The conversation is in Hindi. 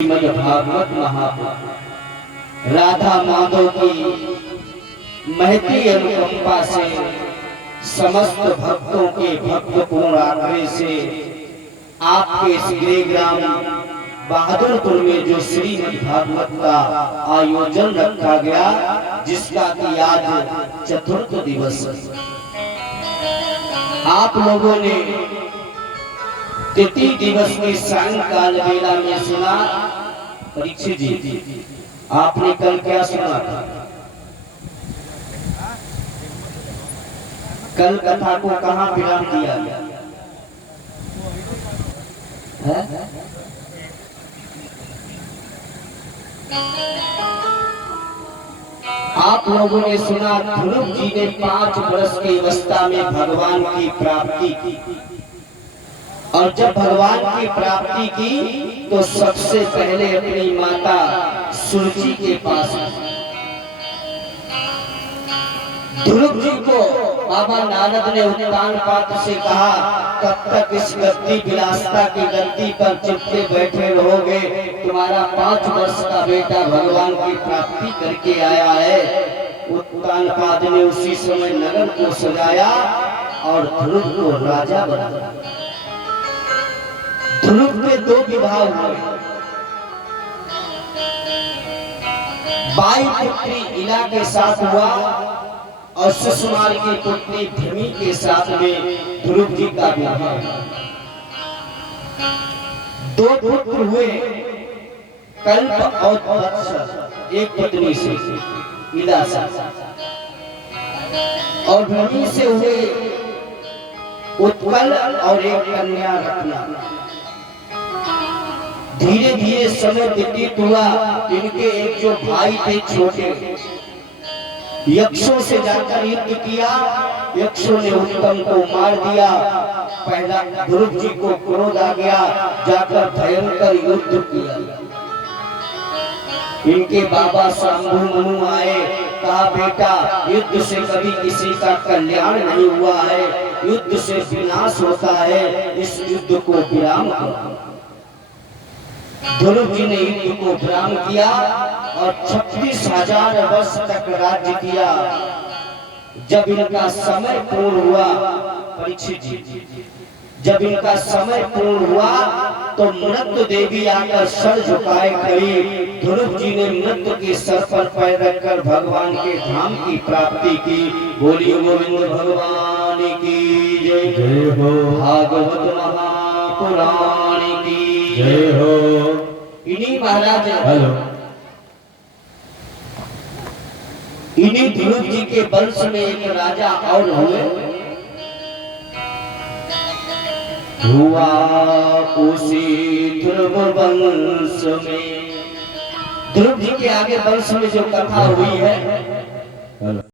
श्रीमद् भागवत महापुराण राधा माधव की महती अनुकंपा से समस्त भक्तों के भक्तपूर्ण आग्रह से आपके इस गृहग्राम बहादुरपुर में जो श्रीमद् भागवत का आयोजन रखा गया, जिसका कि आज चतुर्थ दिवस आप लोगों ने तृतीय दिवस की सायंकाल वेला में सुना। परीक्षित जी, आपने कल क्या सुना था? कल कथा को कहाँ विराम दिया गया? आप लोगों ने सुना, ध्रुव जी ने 5 वर्ष की अवस्था में भगवान की प्राप्ति की, और जब भगवान की प्राप्ति की तो सबसे पहले अपनी माता सुरुचि के पास ध्रुव जी को बाबा नारद ने उत्तानपाद से कहा, कब तक इस गद्दी विलासता की गद्दी पर चुपके बैठे रहोगे? तुम्हारा 5 वर्ष का बेटा भगवान की प्राप्ति करके आया है। उत्तानपाद ने उसी समय नगर को सजाया और ध्रुव को राजा बनाया। ध्रुव के 2 विवाह हुए। बाई पुत्री इला के साथ हुआ और सुषमाल की पुत्री भूमि के साथ में ध्रुव जी का विवाह। 2 पुत्र हुए, कल्प और वत्स, एक पत्नी से इला से, और भूमि से हुए उत्कल और एक कन्या रत्ना। धीरे धीरे समय व्यतीत हुआ। इनके एक जो भाई थे छोटे, यक्षों से जाकर युद्ध किया। यक्षों ने उत्तम को मार दिया। पहला ध्रुव जी को क्रोध आ गया, जाकर भयंकर युद्ध किया। इनके बाबा शंभु मनु आए, कहा बेटा युद्ध से कभी किसी का कल्याण नहीं हुआ है, युद्ध से विनाश होता है, इस युद्ध को विराम करो। ध्रुव जी ने युद्ध को विराम किया और 36,000 वर्ष तक राज्य किया। जब इनका समय पूर्ण हुआ, परीक्षित जी, जब इनका समय पूर्ण हुआ तो मृत्यु देवी आकर सर झुकाए खड़ी। ध्रुव जी ने मृत्यु के सर पर पैर रखकर भगवान के धाम की प्राप्ति की। बोलिए गोविंद भगवान की जय। जय हो भागवत महापुराण की जय हो। इन्हीं महाराज, इन्हीं ध्रुव जी के वंश में एक राजा और हुए, हुआ उसी ध्रुव वंश में। ध्रुव जी के आगे वंश में जो कथा हुई है,